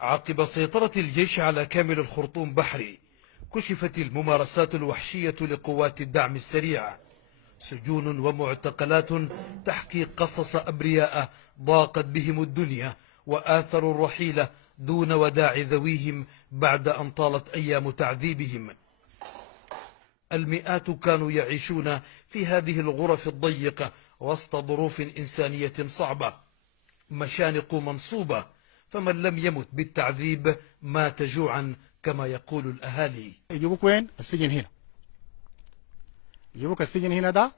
عقب سيطرة الجيش على كامل الخرطوم بحري، كشفت الممارسات الوحشية لقوات الدعم السريع، سجون ومعتقلات تحكي قصص أبرياء ضاقت بهم الدنيا وآثروا الرحيل دون وداع ذويهم بعد أن طالت أيام تعذيبهم. المئات كانوا يعيشون في هذه الغرف الضيقة وسط ظروف إنسانية صعبة، مشانق منصوبة، فمن لم يمت بالتعذيب مات جوعا كما يقول الأهالي. يجيبوك وين؟ السجن هنا. يجيبوك السجن هنا ده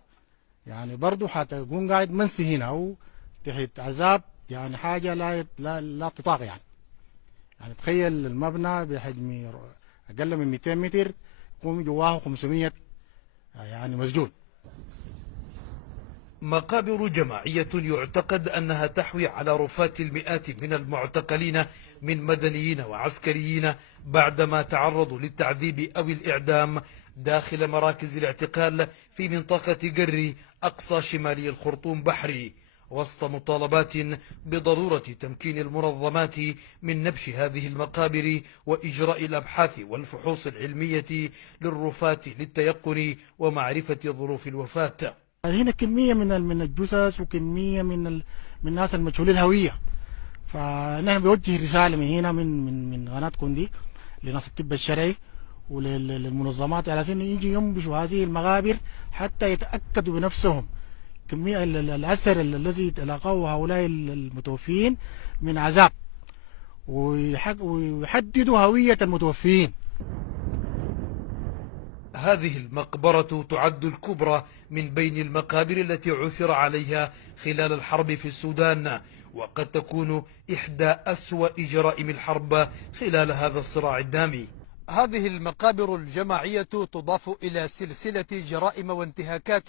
يعني برضه حتكون قاعد منسي هنا أو تحت عذاب، يعني حاجة لا تطاق يعني تخيل المبنى بحجم أقل من 200 متر يكون جواه 500 يعني مسجون. مقابر جماعية يعتقد أنها تحوي على رفات المئات من المعتقلين من مدنيين وعسكريين بعدما تعرضوا للتعذيب أو الإعدام داخل مراكز الاعتقال في منطقة قري أقصى شمالي الخرطوم بحري، وسط مطالبات بضرورة تمكين المنظمات من نبش هذه المقابر وإجراء الأبحاث والفحوص العلمية للرفات للتيقن ومعرفة ظروف الوفاة. هنا كمية من الجثث وكمية من الناس المجهولين الهوية، فنحن بنوجه رسالة من هنا من قناتكم دي لناس الطب الشرعي وللمنظمات على أساس يجي ينبشوا هذه المقابر حتى يتأكدوا بنفسهم كمية الأثر الذي تلاقوه هؤلاء المتوفين من عذاب، ويحددوا هوية المتوفين. هذه المقبرة تعد الكبرى من بين المقابر التي عثر عليها خلال الحرب في السودان، وقد تكون إحدى أسوأ جرائم الحرب خلال هذا الصراع الدامي. هذه المقابر الجماعية تضاف إلى سلسلة جرائم وانتهاكات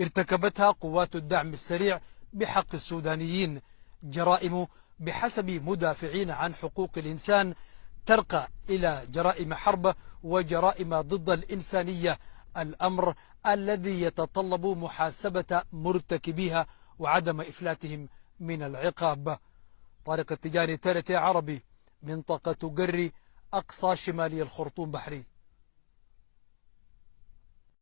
ارتكبتها قوات الدعم السريع بحق السودانيين، جرائم بحسب مدافعين عن حقوق الإنسان ترقى إلى جرائم حرب وجرائم ضد الإنسانية، الأمر الذي يتطلب محاسبة مرتكبيها وعدم إفلاتهم من العقاب. طارق التجاني، TRT عربي، منطقة قري أقصى شمالي الخرطوم بحري.